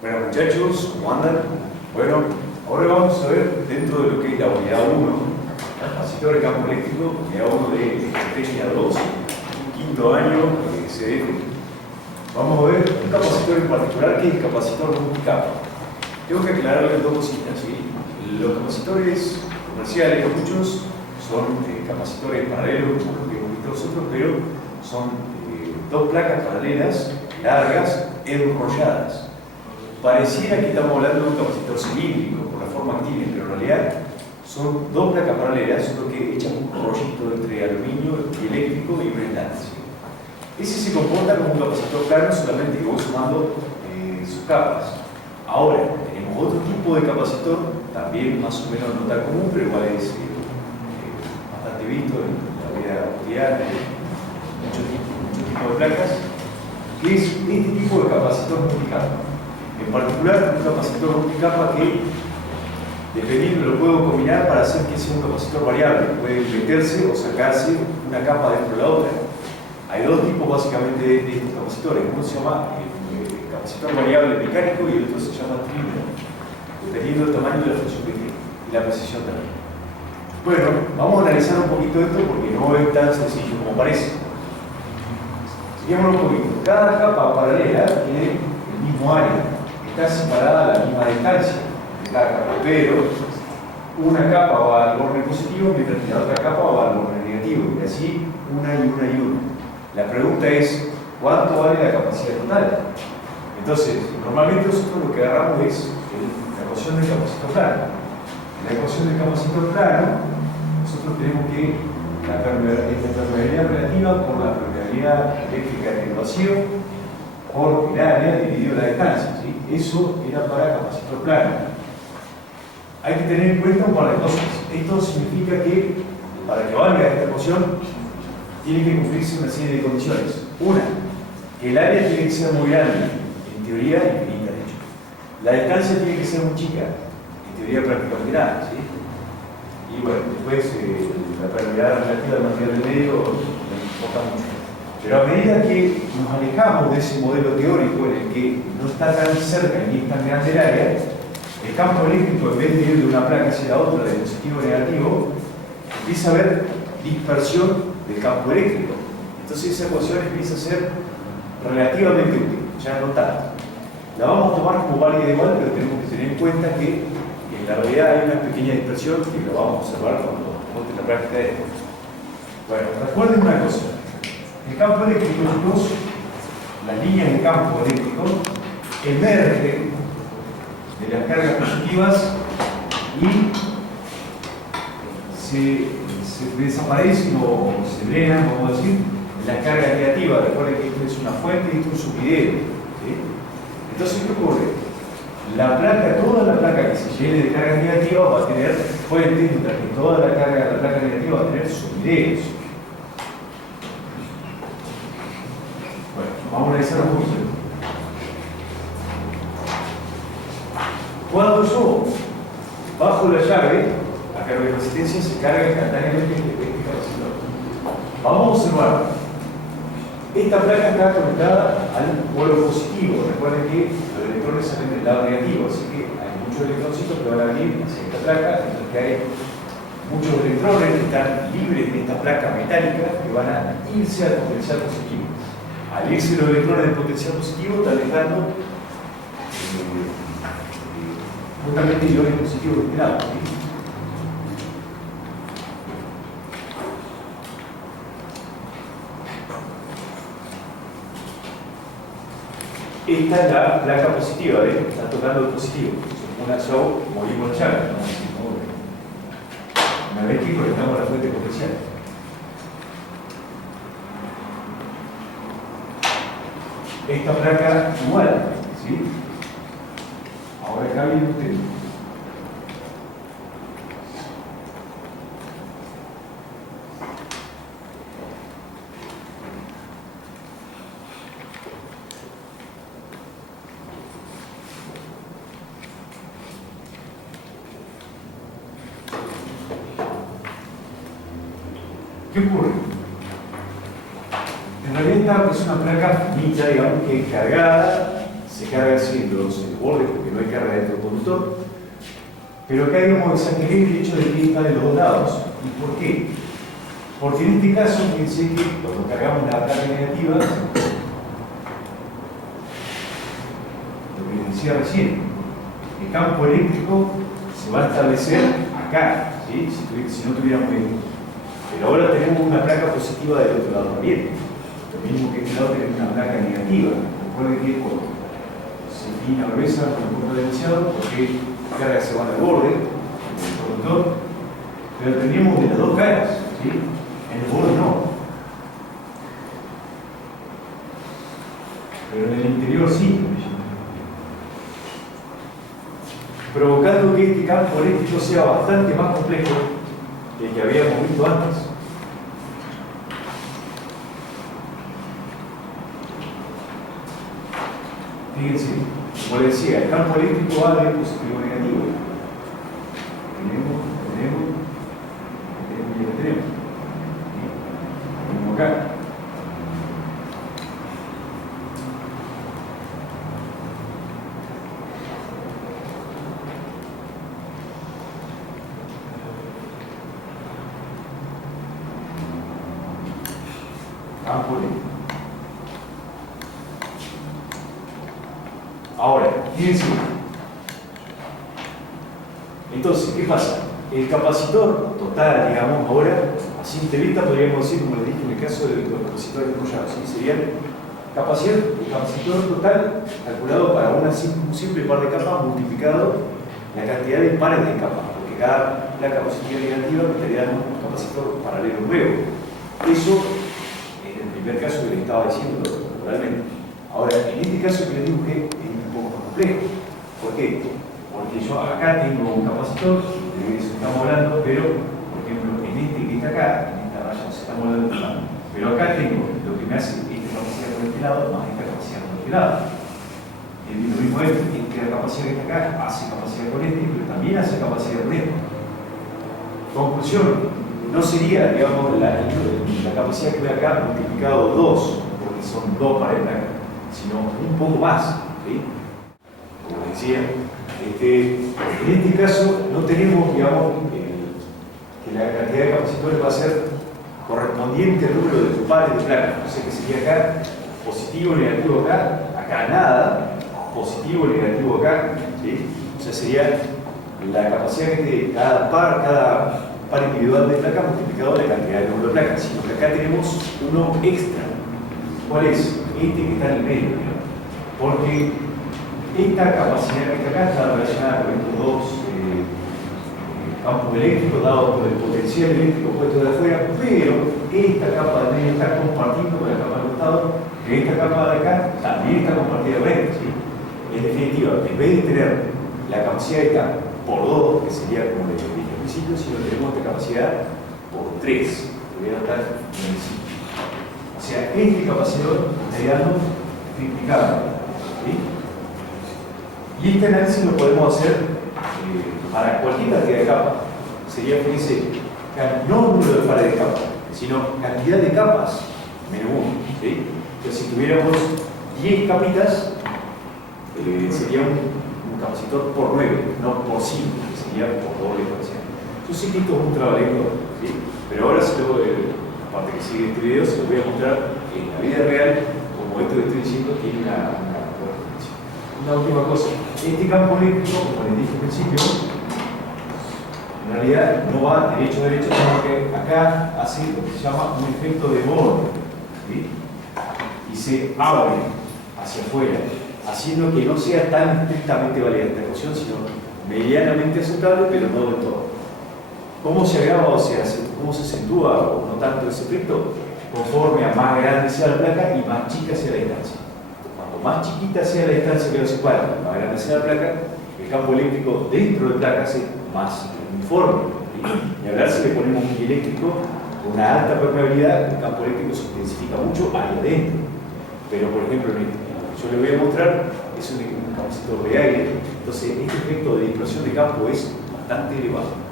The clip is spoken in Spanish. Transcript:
Bueno, muchachos, ¿cómo andan? Bueno, ahora vamos a ver dentro de lo que es la unidad 1, capacitor de campo eléctrico, unidad 1 de estrategia 2, quinto año CDF. Vamos a ver un capacitor en particular que es el capacitor multicapa. Tengo que aclararles dos cositas, ¿sí? Los capacitores comerciales, muchos, son capacitores paralelos, como los que hemos visto nosotros, pero son dos placas paralelas, largas, enrolladas. Pareciera que estamos hablando de un capacitor cilíndrico por la forma que tiene, pero en realidad son dos placas paralelas, solo que echan un rollito entre aluminio y eléctrico y un enlace. Ese se comporta como un capacitor plano, solamente que voy sumando sus capas. Ahora, tenemos otro tipo de capacitor, también más o menos no tan común, pero igual es bastante visto en la vida cotidiana, muchos tipos de placas, que es este tipo de capacitor multicapa. En particular, un capacitor multicapa que, dependiendo, lo puedo combinar para hacer que sea un capacitor variable. Puede meterse o sacarse una capa dentro de la otra. Hay dos tipos básicamente de estos capacitores. Uno se llama capacitor variable mecánico y el otro se llama trígono, dependiendo del tamaño de la función que tiene y la precisión también. Bueno, vamos a analizar un poquito esto porque no es tan sencillo como parece. Sigamos un poquito. Cada capa paralela tiene el mismo área. Está separada a la misma distancia de cada capa, pero una capa va al borde positivo mientras que la otra capa va al borde negativo, y así una y una y una. La pregunta es, ¿cuánto vale la capacidad total? Entonces, normalmente nosotros lo que agarramos es la ecuación del capacitor plano. En la ecuación del capacitor plano, nosotros tenemos que la permeabilidad relativa por la permeabilidad eléctrica en el vacío por el área dividido la distancia, ¿sí? Eso era para capacitor plano. Hay que tener en cuenta un par de cosas. Esto significa que, para que valga esta ecuación, tiene que cumplirse una serie de condiciones. Una, que el área tiene que ser muy grande, en teoría infinita, de hecho. La distancia tiene que ser muy chica, en teoría prácticamente nada, ¿sí? Y bueno, después la permeabilidad relativa del material del medio no importa mucho. Pero a medida que nos alejamos de ese modelo teórico en el que no está tan cerca ni es tan grande el área, el campo eléctrico, en vez de ir de una placa hacia la otra, de positivo a negativo, empieza a haber dispersión del campo eléctrico. Entonces esa ecuación empieza a ser relativamente útil, ya no tanto. La vamos a tomar como válida igual, pero tenemos que tener en cuenta que en la realidad hay una pequeña dispersión que lo vamos a observar cuando monte la práctica de esto. Bueno, recuerden una cosa. El campo eléctrico, chicos, las líneas de campo eléctrico emergen de las cargas positivas y se desaparecen o se drenan, vamos a decir, en las cargas negativas. Recuerden que esto es una fuente y esto es un sumidero, ¿sí? Entonces, ¿qué ocurre? Toda la placa que se llene de cargas negativas va a tener fuentes, mientras que toda la placa negativa va a tener sumideros. Vamos a analizar un poquito. Cuando yo bajo la llave, la carga de resistencia se carga instantáneamente este capacitor. Vamos a observar. Esta placa está conectada al polo positivo. Recuerden que los electrones salen del lado negativo, así que hay muchos electroncitos que van a venir hacia esta placa, mientras que hay muchos electrones que están libres de esta placa metálica que van a irse al potencial positivo. Al irse los electrones del potencial positivo, están dejando justamente iones positivos de este lado, ¿sí? Esta es la placa positiva, ¿ven? Está tocando el positivo. Una show, movimos la llave, una vez que conectamos la fuente potencial. Esta placa igual, ¿sí? Ahora acá viene un tema. ¿Qué ocurre? En realidad esta es una placa finita, digamos, que cargada se carga así en los bordes porque no hay carga dentro del conductor. Pero acá digamos exageré el hecho de que está de los dos lados. ¿Y por qué? Porque en este caso, fíjense que cuando cargamos la carga negativa, lo que les decía recién, el campo eléctrico se va a establecer acá, ¿sí? Si no tuviéramos esto. Pero ahora tenemos una placa positiva del otro lado también. Lo mismo que este lado tenemos una placa negativa. Recuerden que cuando se inclina la cabeza con el punto demasiado, porque la carga se va al borde del conductor, pero tenemos de las dos caras, ¿sí? En el borde no. Pero en el interior sí. Provocando que este campo eléctrico sea bastante más complejo que el que habíamos visto antes. Fíjense, como les decía, el campo eléctrico va de positivo a negativo. Tenemos y lo tenemos. Tenemos acá. Campo eléctrico. Ahora, fíjense. Entonces, ¿qué pasa? El capacitor total, digamos, ahora, a simple vista podríamos decir, como les dije en el caso de los capacitores enrollados, ¿sí? Sería el capacitor total calculado para un simple par de capas multiplicado la cantidad de pares de capas, porque cada placa positiva y negativa estaría dando un capacitor paralelo nuevo. Eso es el primer caso que les estaba diciendo realmente. Ahora, en este caso que les digo que es un poco más complejo. ¿Por qué? Porque yo acá tengo un capacitor, de eso estamos hablando, pero, por ejemplo, en este que está acá, en esta raya no se está hablando nada, pero acá tengo lo que me hace esta capacidad por este lado más esta capacidad por este lado. Lo mismo es que la capacidad que está acá hace capacidad con este, pero también hace capacidad con este. Conclusión, no sería, digamos, la capacidad que ve acá multiplicado 2, porque son 2 pares de placa, sino un poco más, ¿sí? Como decía, en este caso no tenemos, digamos, que la cantidad de capacitores va a ser correspondiente al número de pares de placas. O sea que sería acá positivo, negativo acá, acá nada, positivo, negativo acá, ¿sí? O sea, sería la capacidad de cada par individual de placas multiplicado la cantidad de número de placas, sino que acá tenemos uno extra. ¿Cuál es? Este que está en el medio, ¿no? Porque esta capacidad que está acá está relacionada con estos dos campos eléctricos dados por el potencial eléctrico puesto de afuera, pero esta capa de medio está compartiendo con la capa del costado, que esta capa de acá también está compartida con esta, ¿sí? En definitiva, en vez de tener la capacidad esta por 2, que sería como les dije al principio, sino tenemos esta capacidad por 3, que voy a estar en el sitio. O sea, este capacitor estaría dando triplicado, ¿sí? Y este análisis lo podemos hacer para cualquier cantidad de capas. Sería, fíjense, no número de pares de capas, sino cantidad de capas menos 1. ¿Sí? Entonces, si tuviéramos 10 capitas, sería un capacitor por 9, no por 5, que sería por doble capacidad. Yo sé que esto es un trabalenguas, ¿sí? Pero ahora, si luego la parte que sigue de este video, se lo voy a mostrar en la vida real, como esto que estoy diciendo tiene una correspondencia. Una última cosa. Este campo eléctrico, como les dije al principio, en realidad no va derecho, sino que acá hace lo que se llama un efecto de borde, ¿sí? Y se abre hacia afuera, haciendo que no sea tan estrictamente válida esta ecuación, sino medianamente aceptable, pero no del todo. ¿Cómo se agrava o cómo se acentúa o no tanto ese efecto? Conforme a más grande sea la placa y más chica sea la distancia. Cuanto más chiquita sea la distancia que lo separa, más grande sea la placa, el campo eléctrico dentro de la placa se más uniforme. Y hablar si le ponemos un eléctrico con una alta permeabilidad, el campo eléctrico se intensifica mucho ahí adentro. Pero, por ejemplo, yo le voy a mostrar, es un capacitor de aire, entonces este efecto de dispersión de campo es bastante elevado.